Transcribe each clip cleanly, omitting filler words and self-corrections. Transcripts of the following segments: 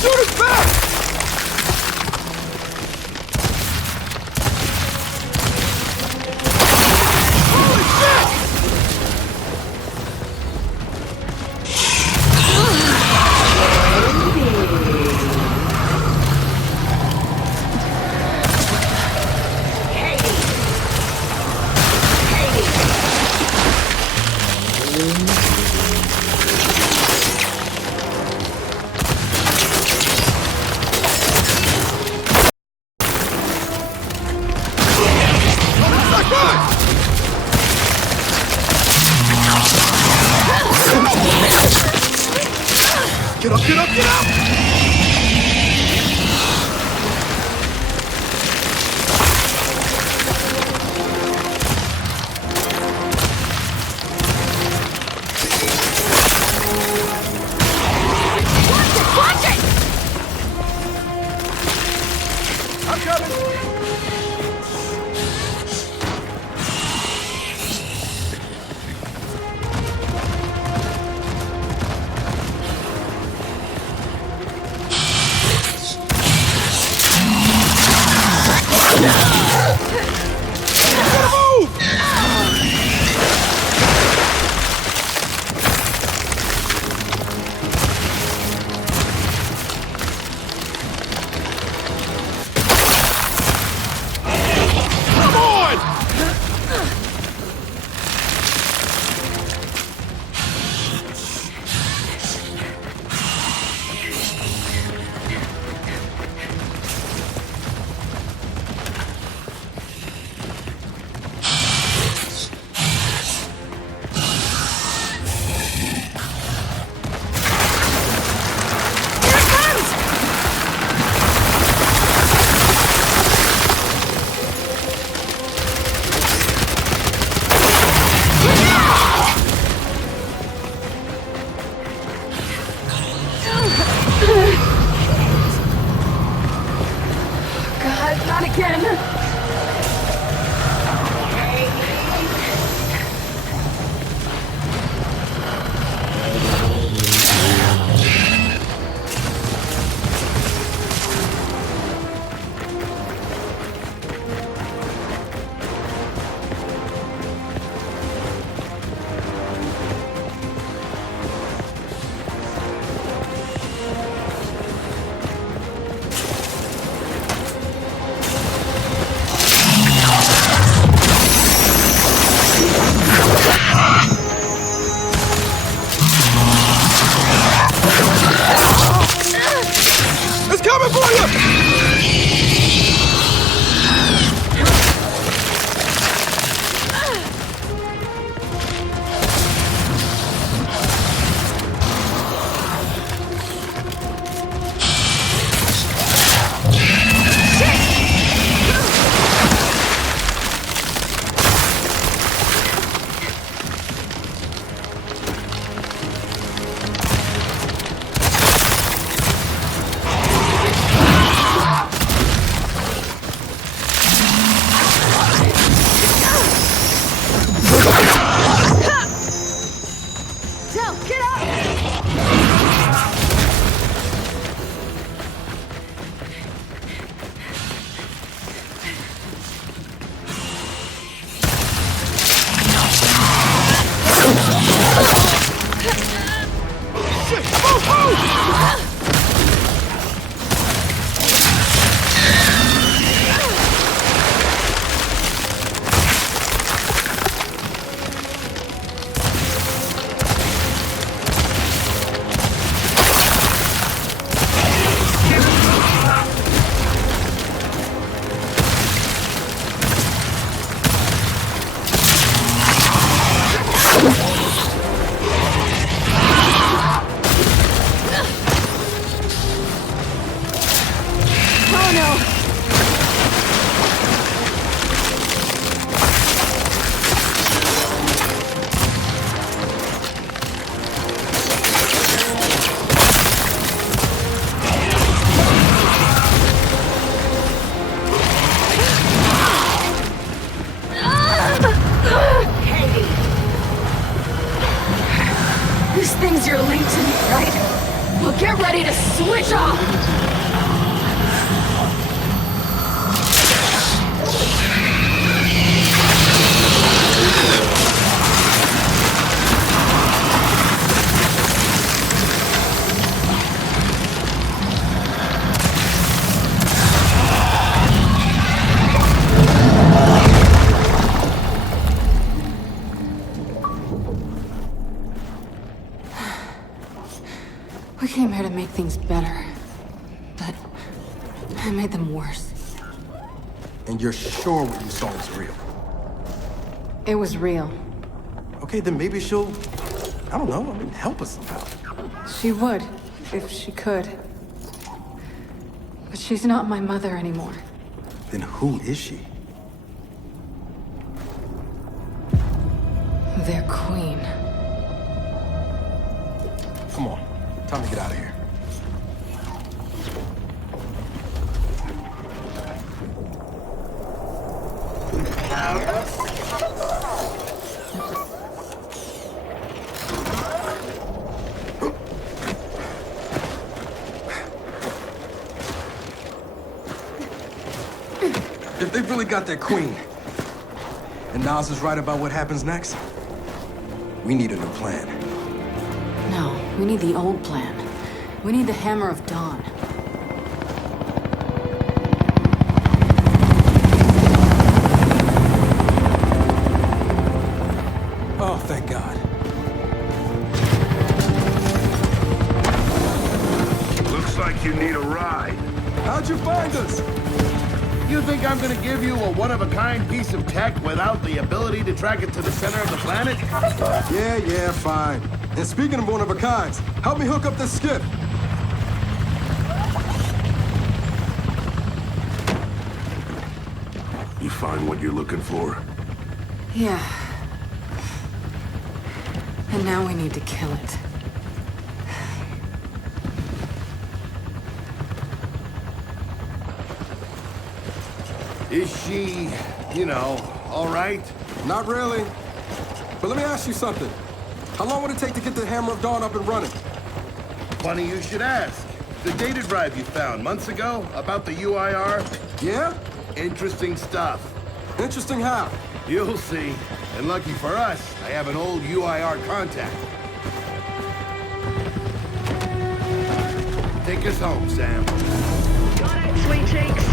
Shoot us back! Holy shit! Get up, get up, get up! Watch it! I'm coming! We came here to make things better, but I made them worse. And you're sure what you saw was real? It was real. Okay, then maybe she'll, I don't know, help us somehow. She would, if she could. But she's not my mother anymore. Then who is she? Their queen. Come on, time to get out of here. If they've really got their queen, and Nas is right about what happens next, we need a new plan. No, we need the old plan. We need the Hammer of Dawn. Oh, thank God. Looks like you need a ride. How'd you find us? You think I'm gonna give you a one-of-a-kind piece of tech without the ability to track it to the center of the planet? Yeah, fine. And speaking of one-of-a-kinds, help me hook up this skiff. You find what you're looking for? Yeah. And now we need to kill it. Is she, all right? Not really. But let me ask you something. How long would it take to get the Hammer of Dawn up and running? Funny you should ask. The data drive you found months ago about the UIR? Yeah? Interesting stuff. Interesting how? You'll see. And lucky for us, I have an old UIR contact. Take us home, Sam. Got it, sweet cheeks.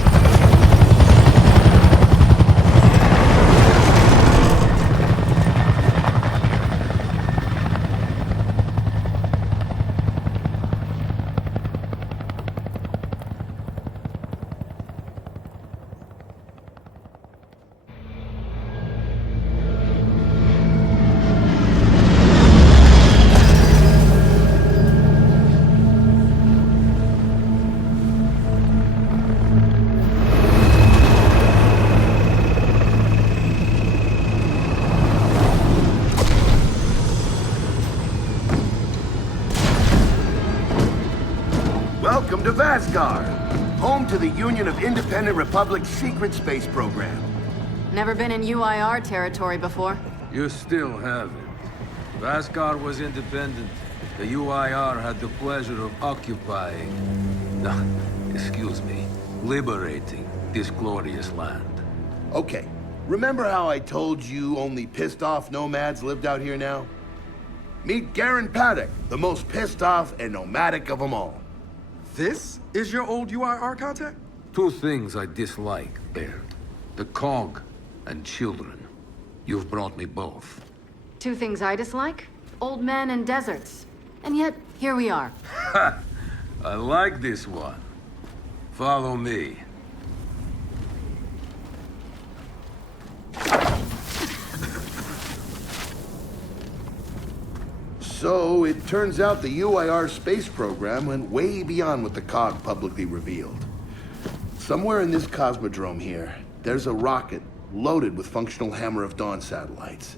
Welcome to Vasgar, home to the Union of Independent Republic's secret space program. Never been in UIR territory before. You still haven't. Vasgar was independent. The UIR had the pleasure of occupying... No, excuse me. Liberating this glorious land. Okay, remember how I told you only pissed-off nomads lived out here now? Meet Garen Paddock, the most pissed-off and nomadic of them all. This is your old UIR contact? Two things I dislike, Baird. The cog and children. You've brought me both. Two things I dislike? Old men and deserts. And yet, here we are. Ha! I like this one. Follow me. So, it turns out the UIR space program went way beyond what the COG publicly revealed. Somewhere in this cosmodrome here, there's a rocket loaded with functional Hammer of Dawn satellites.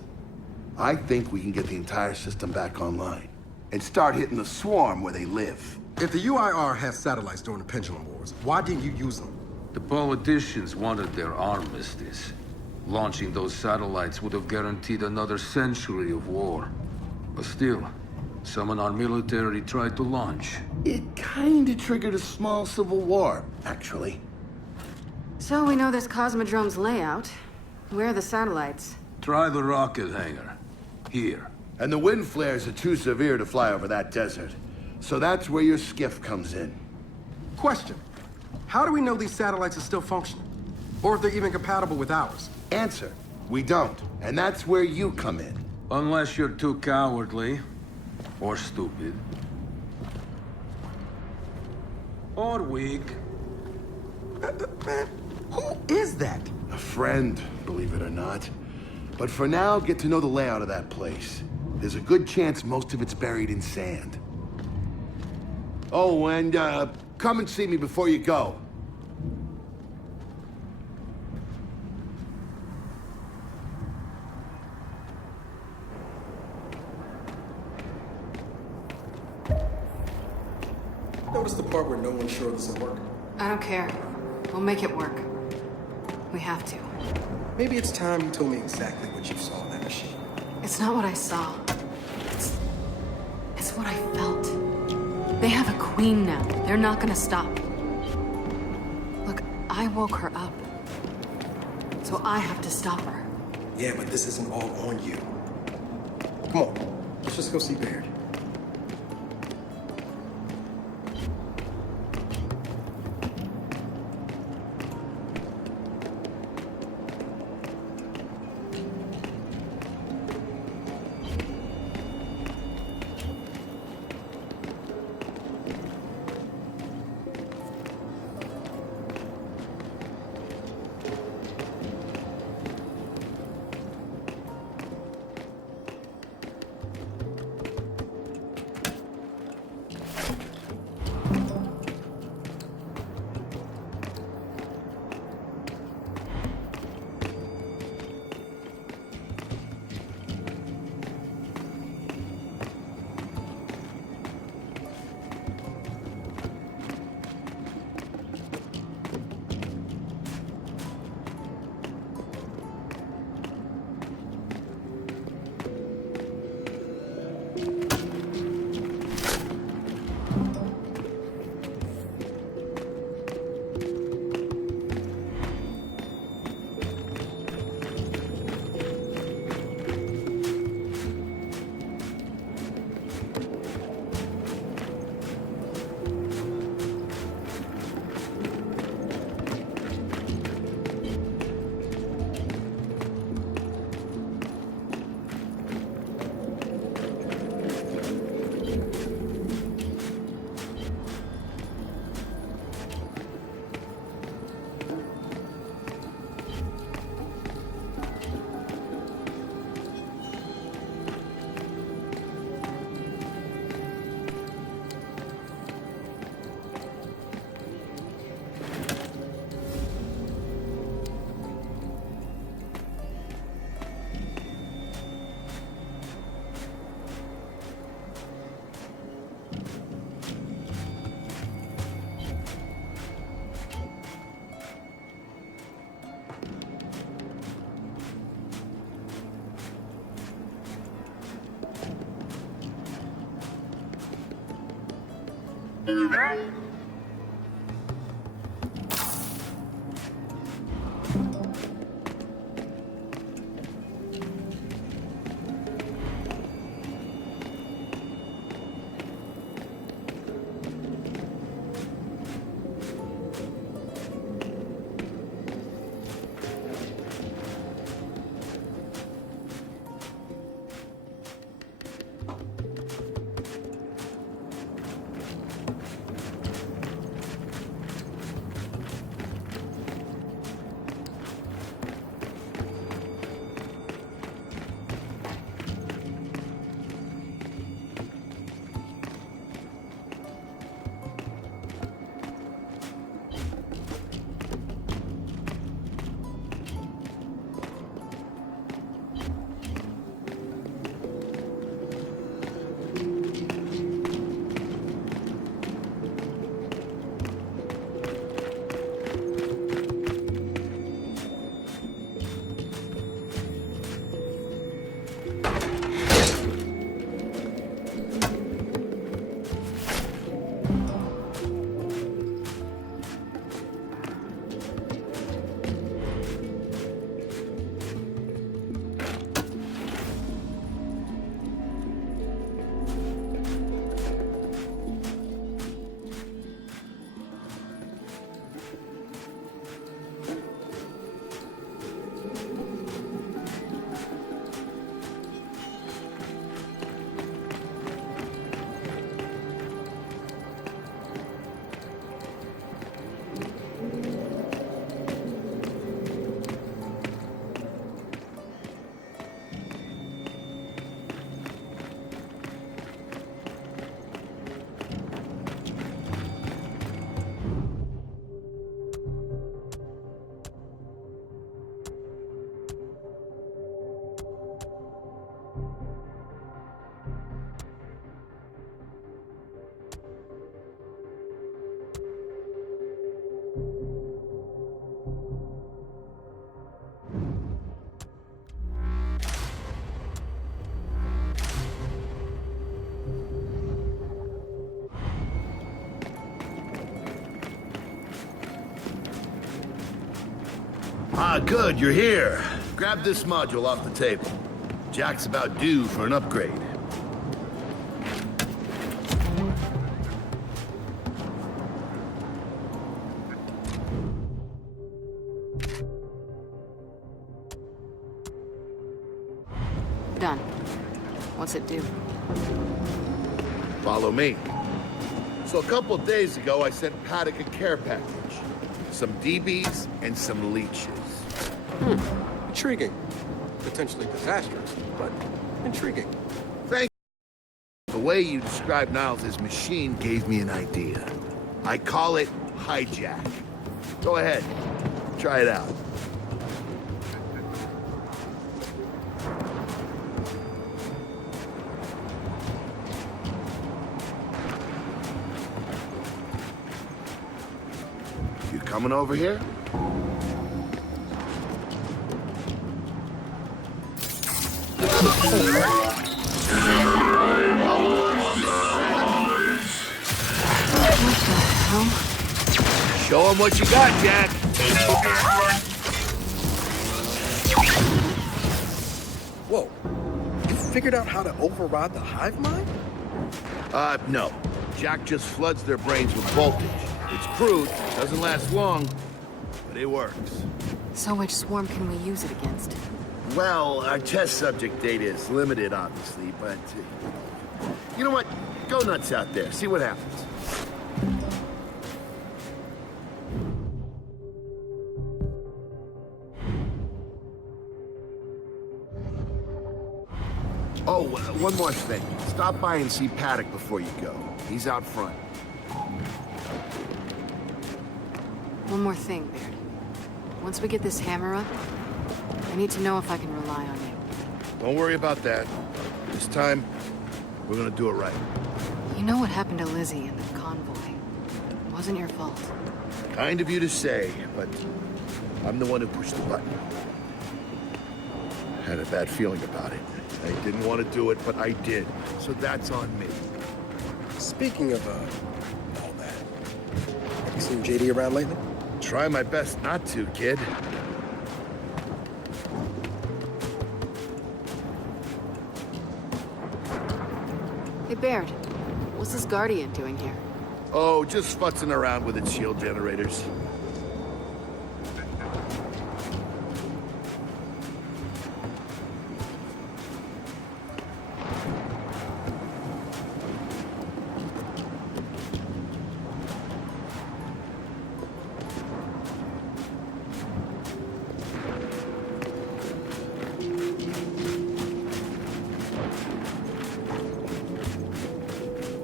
I think we can get the entire system back online and start hitting the swarm where they live. If the UIR has satellites during the Pendulum Wars, why didn't you use them? The politicians wanted their armistice. Launching those satellites would have guaranteed another century of war. But still, Someone our military tried to launch. It kinda triggered a small civil war, actually. So we know this Cosmodrome's layout. Where are the satellites? Try the rocket hangar. Here. And the wind flares are too severe to fly over that desert. So that's where your skiff comes in. Question. How do we know these satellites are still functioning? Or if they're even compatible with ours? Answer. We don't. And that's where you come in. Unless you're too cowardly. Or stupid. Or weak. Man, who is that? A friend, believe it or not. But for now, get to know the layout of that place. There's a good chance most of it's buried in sand. Oh, and come and see me before you go. Notice the part where no one's sure this will work? I don't care. We'll make it work. We have to. Maybe it's time you told me exactly what you saw in that machine. It's not what I saw. It's what I felt. They have a queen now. They're not gonna stop. Look, I woke her up. So I have to stop her. Yeah, but this isn't all on you. Come on, let's just go see Baird. Ah, good, you're here. Grab this module off the table. Jack's about due for an upgrade. Done. What's it do? Follow me. So a couple of days ago, I sent Paddock a care package. Some DBs and some leeches. Intriguing. Potentially disastrous, but intriguing. Thank you. The way you described Niles' machine gave me an idea. I call it hijack. Go ahead. Try it out. You coming over here? Show him what you got, Jack. Whoa. You figured out how to override the hive mind? No. Jack just floods their brains with voltage. It's crude, doesn't last long, but it works. So which swarm can we use it against? Well, our test subject data is limited, obviously, but... you know what? Go nuts out there. See what happens. Oh, one more thing. Stop by and see Paddock before you go. He's out front. One more thing, Baird. Once we get this hammer up, I need to know if I can rely on you. Don't worry about that. This time, we're gonna do it right. You know what happened to Lizzie in the convoy. It wasn't your fault. Kind of you to say, but I'm the one who pushed the button. Had a bad feeling about it. I didn't want to do it, but I did. So that's on me. Speaking of, all that, have you seen JD around lately? Try my best not to, kid. Hey, Baird. What's this Guardian doing here? Oh, just futzing around with its shield generators.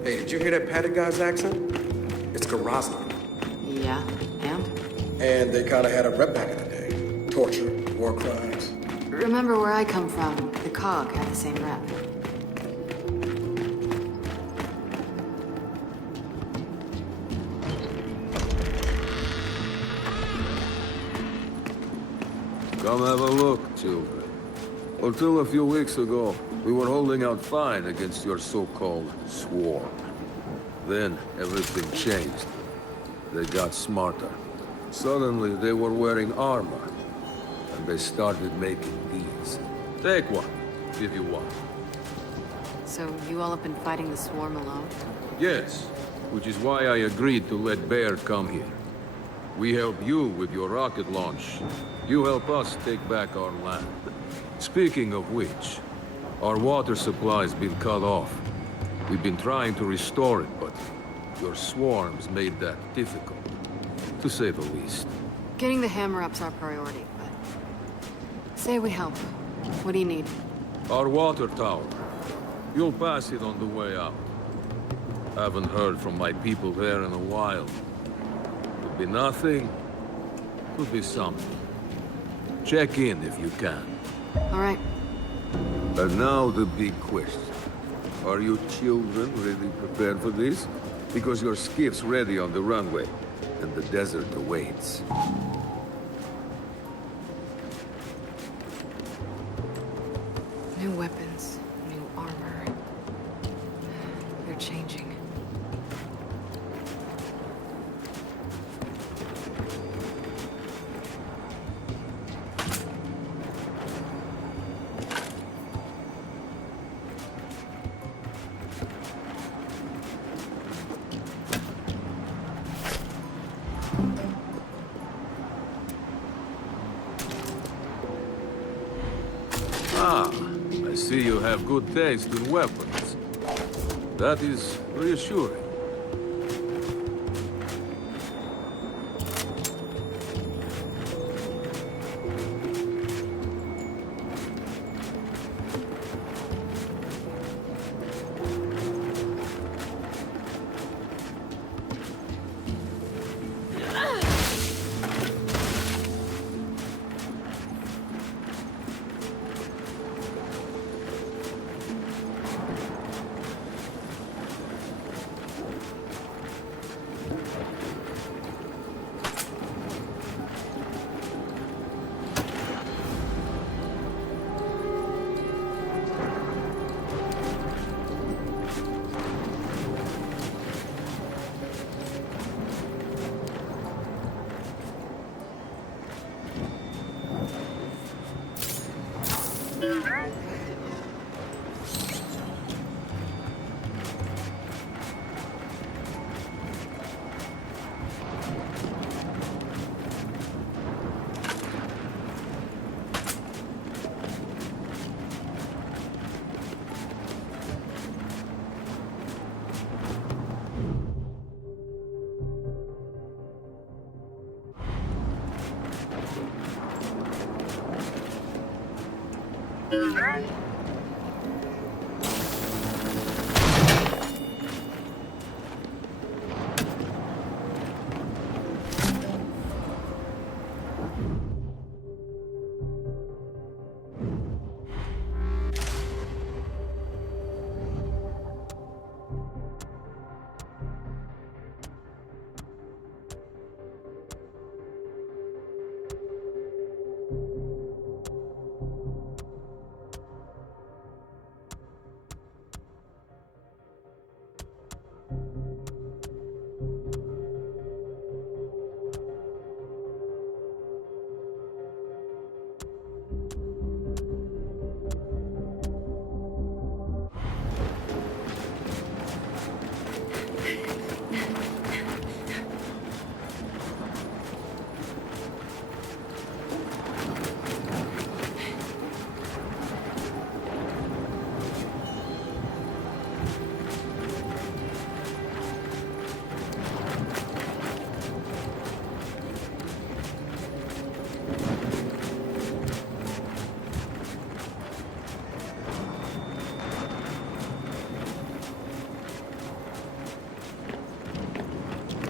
Hey, did you hear that Paddock guy's accent? It's Garazni. Yeah, and? And they kind of had a rep back in the day. Torture, war crimes. Remember where I come from, the COG had the same rep. Come have a look, children. Until a few weeks ago, we were holding out fine against your so-called swarm. Then, everything changed. They got smarter. Suddenly, they were wearing armor. And they started making these. Take one, if you want. So you all have been fighting the swarm alone? Yes, which is why I agreed to let Baird come here. We help you with your rocket launch. You help us take back our land. Speaking of which, our water supply's been cut off. We've been trying to restore it, but your swarms made that difficult, to say the least. Getting the hammer up's our priority, but... Say we help. What do you need? Our water tower. You'll pass it on the way out. Haven't heard from my people there in a while. Could be nothing, could be something. Check in if you can. All right. And now the big question. Are you children really prepared for this? Because your skiff's ready on the runway, and the desert awaits. New weapons, new armor. They're changing. Ah, I see you have good taste in weapons. That is reassuring.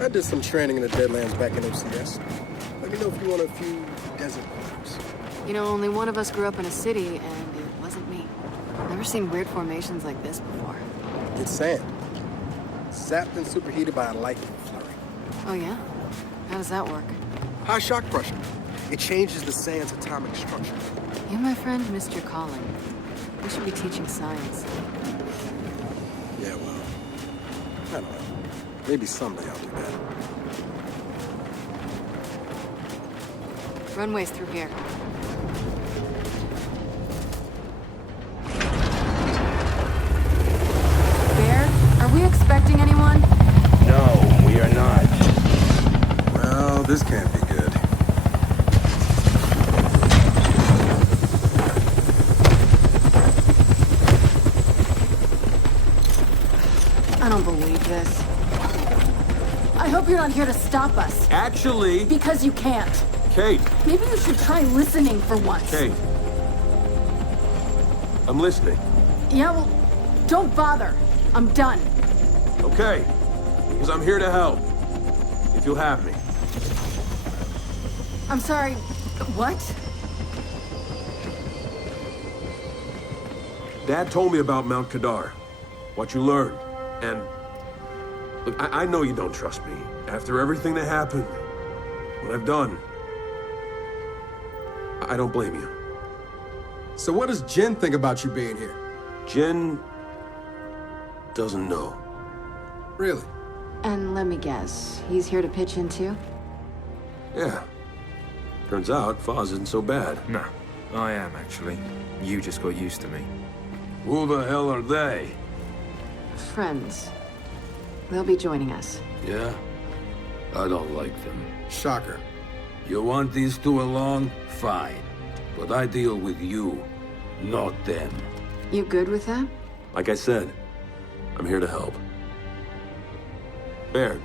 I did some training in the Deadlands back in OCS. Let me know if you want a few desert vibes. You know, only one of us grew up in a city, and it wasn't me. Never seen weird formations like this before. It's sand. Zapped and superheated by a lightning flurry. Oh yeah? How does that work? High shock pressure. It changes the sand's atomic structure. You, my friend, missed your calling. We should be teaching science. Yeah, well, I don't know. Maybe someday I'll do that. Runway's through here. Bear, are we expecting anyone? No, we are not. Well, this can't be good. I don't believe this. I hope you're not here to stop us. Actually, Because you can't. Kate, Maybe you should try listening for once. Kate. I'm listening. Yeah, well, don't bother. I'm done. Okay, because I'm here to help. If you'll have me. I'm sorry. What? Dad told me about Mount Kadar, what you learned, and look, I know you don't trust me. After everything that happened, what I've done, I don't blame you. So what does Jin think about you being here? Jin doesn't know. Really? And let me guess, he's here to pitch in too? Yeah. Turns out Foz isn't so bad. No, I am actually. You just got used to me. Who the hell are they? Friends. They'll be joining us. Yeah? I don't like them. Shocker. You want these two along? Fine. But I deal with you. not them. You good with that? Like I said, I'm here to help. Baird.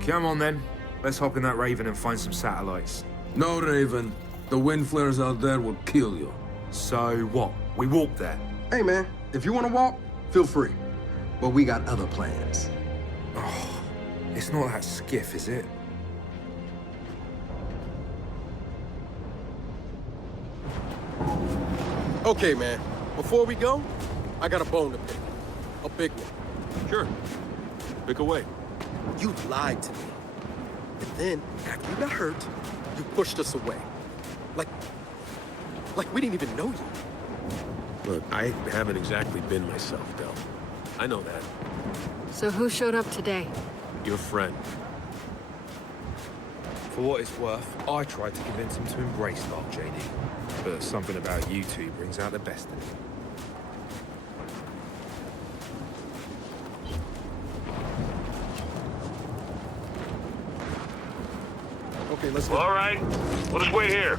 Come on then. Let's hop in that Raven and find some satellites. No, Raven. The wind flares out there will kill you. So what? We walk there. Hey, man, if you want to walk, feel free. But we got other plans. Oh, it's not that skiff, is it? Okay, man. Before we go, I got a bone to pick. A big one. Sure. Pick away. You lied to me. And then, after you got hurt, you pushed us away. Like we didn't even know you. Look, I haven't exactly been myself, Del. I know that. So who showed up today? Your friend. For what it's worth, I tried to convince him to embrace Dark JD. But something about you two brings out the best in him. Okay, let's go. All right. We'll just wait here.